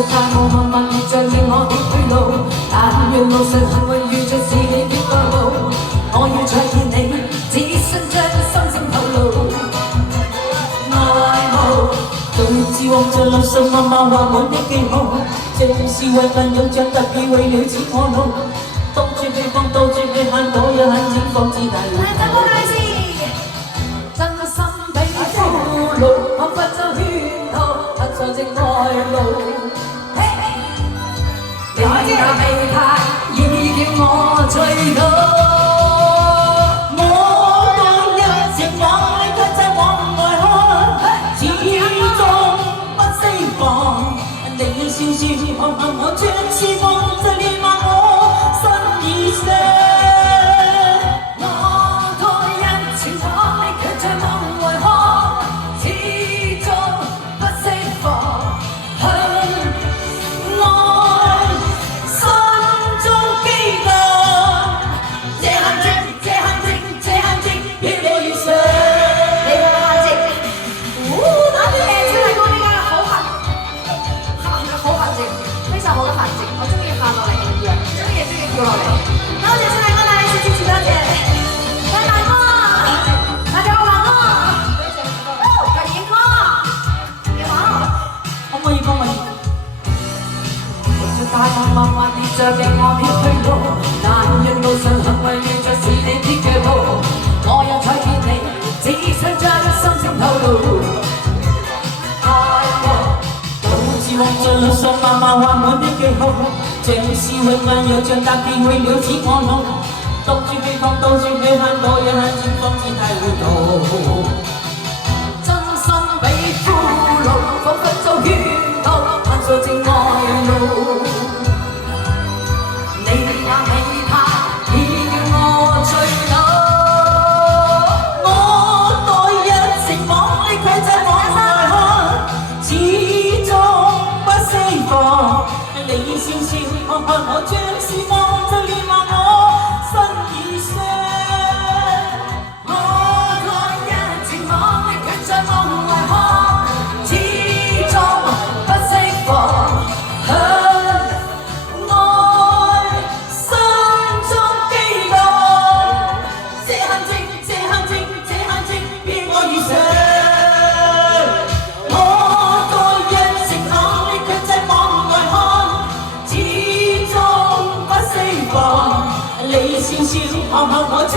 實太無限萬別像令我點去路，但願路上幸運遇着是你的道路。我要再見你，只想將心聲透露。愛慕對至往着路上默默畫滿的記號，這是為近有像特別為了指我路，到處被放，到處被限，我也很請放置大路。真心比俘虜，彷彿就圈套，不再正愛路。你那媚態已叫我醉倒。笑笑看看我將翅膀，就連話我心已傷。我多一次闖，你卻像夢為渴，始終不釋放。愛心中激盪，這陷阱，這陷阱，這陷阱，飄我遇上。你個陷阱，打啲靚出嚟講呢個好陷阱，非常好嘅陷阱，我中意下落嚟嘅嘢，中意跳落嚟。多謝晒我大力士支持，多謝。大大哥，大家好大哥，大影哥，你好，可唔可以幫我？着大大慢慢地着令我飄去路，但願路上幸運遇着是你的腳步。我又再見你，只想將心聲透露。望着路上默默畫滿的記號，這是永遠有像特別為了指我路，到處被放，到處被限，我也很前方只太糊塗。真心比俘虜，彷彿做圈套，攀索正愛路。你那媚態已叫我醉倒，我待日情網，你卻在網外看，始終。你笑笑看看我將翅膀，就連話我心已傷。我待日情網，你卻在夢為渴，始終不釋放。愛心中激盪，這陷阱，這陷阱，這陷阱，騙我遇上。你笑笑看看我將